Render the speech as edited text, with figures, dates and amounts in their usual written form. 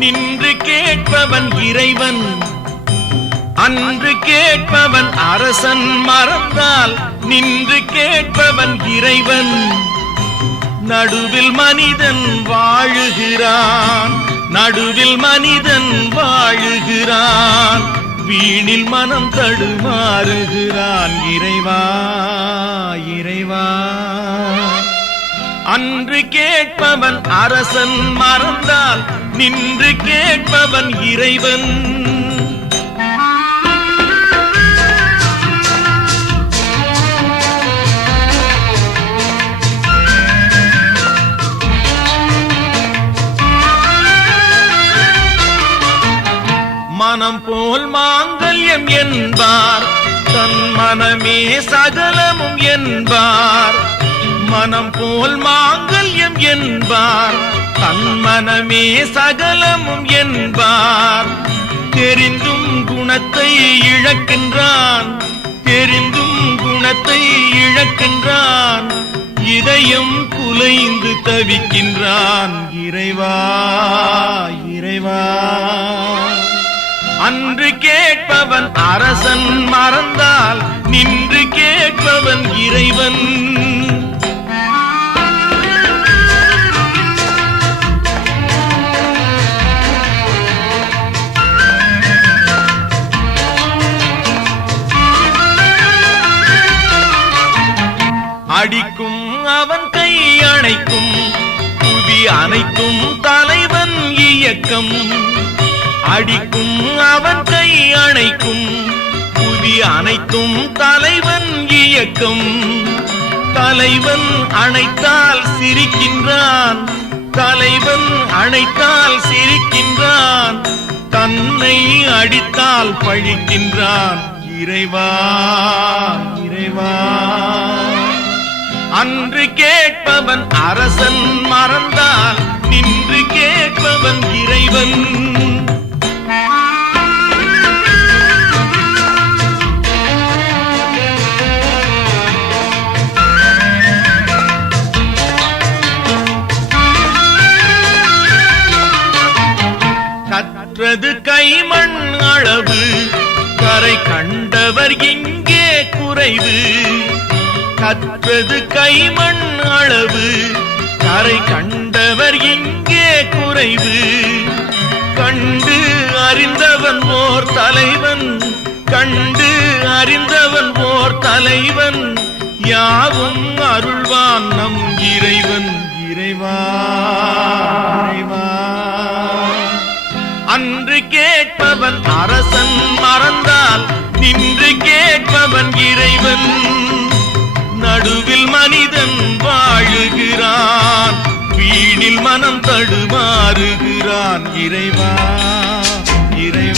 நின்று கேட்பவன் இறைவன். அன்று கேட்பவன் அரசன் மறந்தால் நின்று கேட்பவன் இறைவன். நடுவில் மனிதன் வாழுகிறான், நடுவில் மனிதன் வாழுகிறான். வீணில் மனம் தடுமாறுகிறான். இறைவா இறைவா. அன்று கேட்பவன் அரசன் மறந்தால் நின்று கேட்பவன் இறைவன். மனம் போல் மாங்கல்யம் என்பார், தன் மனமே சகலமும் என்பார். மனம் போல் மாங்கல்யம் என்பார், தன் மனமே சகலமும் என்பார். தெரிந்தும் குணத்தை இழக்கின்றான், தெரிந்தும் குணத்தை இழக்கின்றான். இதயம் குலைந்து தவிக்கின்றான். இறைவா இறைவா. அன்று கேட்பவன் அரசன் மறந்தால் நின்று கேட்பவன் இறைவன். அடிக்கும் அவன் கை அணைக்கும், புவி அனைத்தும் தலைவன் இயக்கம். அடிக்கும் அவன் கை அணைக்கும், புவி அனைத்தும் தலைவன் இயக்கம். தலைவன் அணைத்தால் சிரிக்கின்றான், தலைவன் அணைத்தால் சிரிக்கின்றான். தன்னை அடித்தால் பழிக்கின்றான். இறைவா இறைவா. அன்று கேட்பவன் அரசன் மறந்தால் நின்று கேட்பவன் இறைவன். கற்றது கைமண் அளவு, கரை கண்டவர் இங்கே குறைவு. கற்றது கைமண் அளவு, கரை கண்டவர் இங்கே குறைவு. கண்டு அறிந்தவன் ஓர் தலைவன், கண்டு அறிந்தவன் ஓர் தலைவன். யாவும் அருள்வான் நம் இறைவன். இறைவா இறைவா. அன்று கேட்பவன் அரசன் மறந்தால் நின்று கேட்பவன் இறைவன். நடுவில் மனிதன் வாழுகிறான், வீணில் மனம் தடுமாறுகிறான். இறைவா இறைவா.